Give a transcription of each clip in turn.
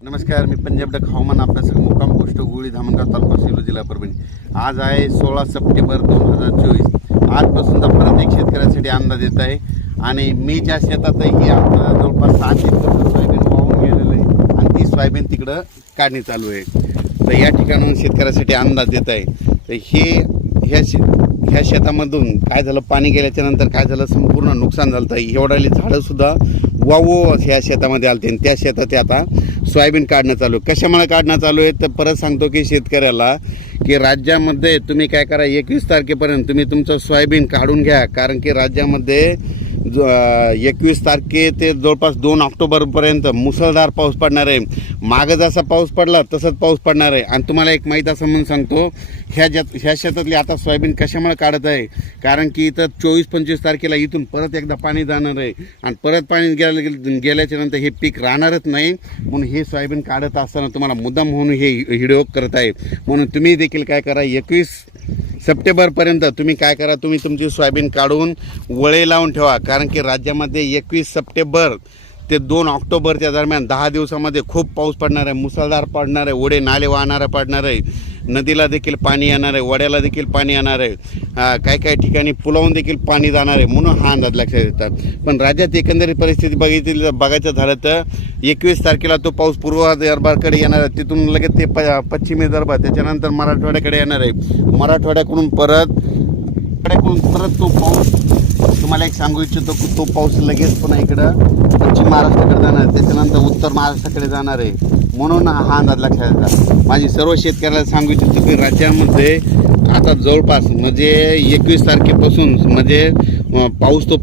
नमस्कार, मी पंजाब डक हवामान अभ्यासक मुक्काम पोस्ट गुळी धामणगाव तालुका सेलू जिल्हा परभणी। आज आहे 16 सप्टेंबर 2024। आजपासून परत एक शेतकऱ्यासाठी अंदाज येत आहे आणि मी ज्या शेतात आहे ही आपल्याला जवळपास 7 एकर सोयाबीन वाहून गेलेलं आहे आणि ती सोयाबीन तिकडं काढणी चालू आहे। तर या ठिकाणाहून शेतकऱ्यासाठी अंदाज येत आहे। तर ह्या शेतामधून काय झालं, पाणी गेल्याच्या नंतर काय झालं, संपूर्ण नुकसान झालं। तर एवढाली झाडंसुद्धा वावो ह्या शेतामध्ये आलते आणि त्या शेतात आता सोयाबीन काढणं चालू आहे। कशामुळे काढणं चालू आहे तर परत सांगतो की शेतकऱ्याला की राज्यामध्ये तुम्ही काय करा, 21 तारखेपर्यंत तुम्ही तुमचं सोयाबीन काढून घ्या। कारण की राज्यामध्ये 21 तारखे ते जवळपास 2 ऑक्टोबरपर्यंत मुसळधार पाऊस पडणार आहे। मागं जसा पाऊस पडला तसंच पाऊस पडणार आहे। आणि तुम्हाला एक माहीत असं म्हणून सांगतो, ह्या शेतातली आता सोयाबीन कशामुळे काढत आहे, कारण की इथं 24-25 तारखेला इथून परत एकदा पाणी जाणार आहे आणि परत पाणी गेल्याच्या नंतर हे पीक राहणारच नाही। म्हणून हे सोयाबीन काढत असताना तुम्हाला मुद्दाम म्हणून हे व्हिडिओ करत आहे। म्हणून तुम्ही देखील काय करा, 21 सप्टेंबरपर्यंत तुम्ही काय करा, तुम्ही तुमची सोयाबीन काढून वळे लावून ठेवा। कारण की राज्यामध्ये 21 सप्टेंबर ते 2 ऑक्टोबरच्या दरम्यान 10 दिवसामध्ये खूप पाऊस पडणार आहे, मुसळधार पडणार आहे, ओढे नाले वाहणारा पडणार आहे, नदीला देखील पाणी येणार आहे, वड्याला देखील पाणी येणार आहे, काही ठिकाणी पुलावून देखील पाणी जाणार आहे। म्हणून हा अंदाज लक्षात येतात। पण राज्यात एकंदरीत परिस्थिती बघायचं झालं तर 21 तारखेला तो पाऊस पूर्व विदर्भाकडे येणार आहे, तिथून लगेच ते पश्चिमी विदर्भ, त्याच्यानंतर मराठवाड्याकडे येणार आहे। मराठवाड्याकडून परत तो पाऊस, तुम्हाला एक सांगू इच्छितो की तो पाऊस लगेच पुन्हा इकडं पश्चिम महाराष्ट्राकडे जाणार आहे, त्याच्यानंतर उत्तर महाराष्ट्राकडे जाणार आहे। म्हणून हा अंदाज लक्षात येतात। माझी सर्व शेतकऱ्याला सांगू इच्छितो की राज्यामध्ये आता जवळपास म्हणजे 21 तारखेपासून म्हणजे पाऊस तो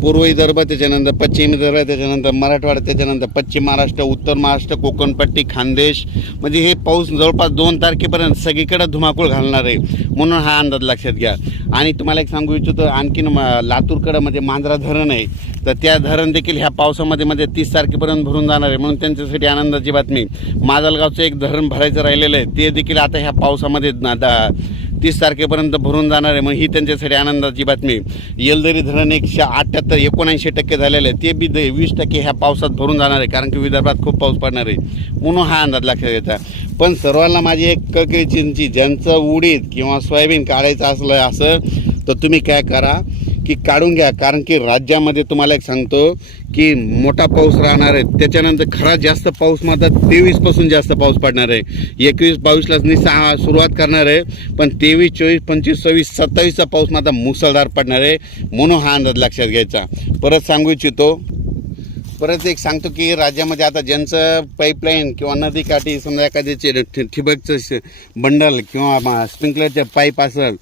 पूर्व विदर्भ, त्याच्यानंतर पश्चिम विदर्भ, त्याच्यानंतर मराठवाडा, त्याच्यानंतर पश्चिम महाराष्ट्र, उत्तर महाराष्ट्र, कोकणपट्टी, खानदेश, म्हणजे हे पाऊस जवळपास 2 तारखेपर्यंत सगळीकडे धुमाकूळ घालणार आहे। म्हणून हा अंदाज लक्षात घ्या। आणि तुम्हाला एक सांगू इच्छितो, आणखीन लातूरकडं म्हणजे मांजरा धरण आहे, तर त्या धरण देखील ह्या पावसामध्ये 30 तारखेपर्यंत भरून जाणार आहे। म्हणून त्यांच्यासाठी आनंदाची बातमी, माजलगावचं एक धरण भरायचं राहिलेलं आहे, ते देखील आता ह्या पावसामध्ये 30 तारखेपर्यंत भरून जाणार आहे। मग ही त्यांच्यासाठी आनंदाची बातमी। येलदरी धरण 78-79% झालेलं आहे, ते बी 20% ह्या पावसात भरून जाणार आहे, कारण की विदर्भात खूप पाऊस पडणार आहे। म्हणून हा अंदाज लक्षात येतात। पण सर्वांना माझी एक कळकळीची, ज्यांचं उडीद किंवा सोयाबीन काढायचं असलं असं तर तुम्ही काय करा की काढून घ्या। कारण की राज्यामध्ये तुम्हाला एक सांगतो की मोठा पाऊस राहणार आहे, त्याच्यानंतर खरा जास्त पाऊस मात्र 23 पासून जास्त पाऊस पडणार आहे। 21-22ला सुरुवात करणार आहे, पण 23, 24, 25, 26, 27चा पाऊस मात्र मुसळधार पडणार आहे। म्हणून हा अंदाज लक्षात घ्यायचा। परत सांगू इच्छितो, परत एक सांगतो की राज्यामध्ये आता ज्यांचं पाईपलाईन किंवा नदीकाठी समजा एखाद्याचे ठिबकचं बंडल किंवा स्प्रिंकलरचे पाईप असेल,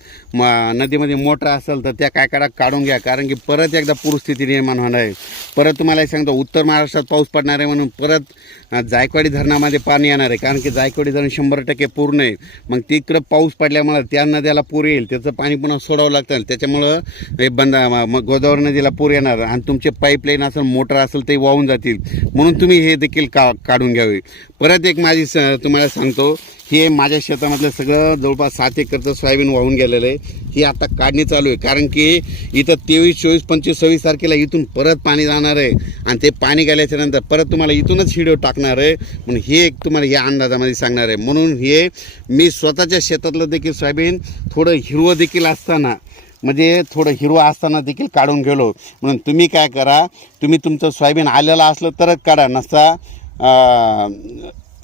नदीमध्ये मोटर असेल, तर त्या काय करा, काढून घ्या। कारण की परत एकदा पूरस्थिती निर्माण होणार आहे। परत तुम्हाला एक सांगतो, उत्तर महाराष्ट्रात पाऊस पडणार आहे, म्हणून परत जायकवाडी धरणामध्ये पाणी येणार आहे। कारण की जायकवाडी धरण 100% पूर्ण आहे। मग तिकडं पाऊस पडल्यामुळे त्या नद्याला पूर येईल, त्याचं पाणी पुन्हा सोडावं लागतं, त्याच्यामुळं हे मग गोदावरी नदीला पूर येणार आणि तुमचे पाईपलाईन असेल, मोटर असेल, ते वाहून जातील। म्हणून तुम्ही हे देखील काढून घ्यावे। परत एक माझी तुम्हाला सांगतो, हे माझ्या शेतामधलं सगळं जवळपास 7 एकरचं सोयाबीन वाहून गेलेलं आहे। ही आता काढणी चालू आहे, कारण की इथं 23, 24, 25, 26 तारखेला इथून परत पाणी जाणार आहे आणि ते पाणी गेल्याच्या नंतर परत तुम्हाला इथूनच व्हिडिओ टाकणार आहे। म्हणून हे एक तुम्हाला या अंदाजामध्ये सांगणार आहे। म्हणून हे मी स्वतःच्या शेतातलं देखील सोयाबीन थोडं हिरवं देखील असताना, म्हणजे थोडं हिरवं असताना देखील काढून गेलो। म्हणून तुम्ही काय करा, तुम्ही तुमचं सोयाबीन आलेलं असलं तरच काढा,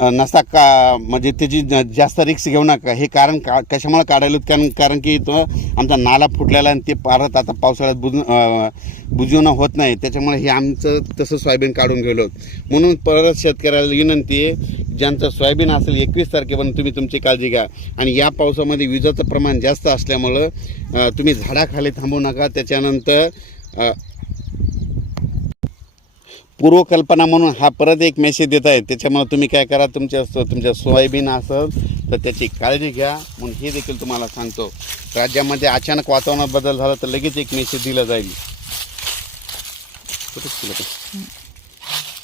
नसता का म्हणजे त्याची जास्त रिक्स घेऊ नका। हे कारण कशामुळे काढायला, कारण की तो आमचा नाला फुटलेला आणि ते परत आता पावसाळ्यात बुजवणं होत नाही, त्याच्यामुळे हे आमचं तसं सोयाबीन काढून गेलो। म्हणून परत शेतकऱ्याला विनंती आहे, ज्यांचं सोयाबीन असेल 21 तारखेपर्यंत तुम्ही तुमची काळजी घ्या। आणि या पावसामध्ये विजेचं प्रमाण जास्त असल्यामुळं तुम्ही झाडाखाली थांबू नका। त्याच्यानंतर पूर्वकल्पना म्हणून हा परत एक मेसेज देत आहे, त्याच्यामुळे तुम्ही काय करा, तुमच्या सोयाबीन असेल तर त्याची काळजी घ्या। म्हणून हे देखील तुम्हाला सांगतो, राज्यामध्ये अचानक वातावरणात बदल झाला तर लगेच एक मेसेज दिला जाईल।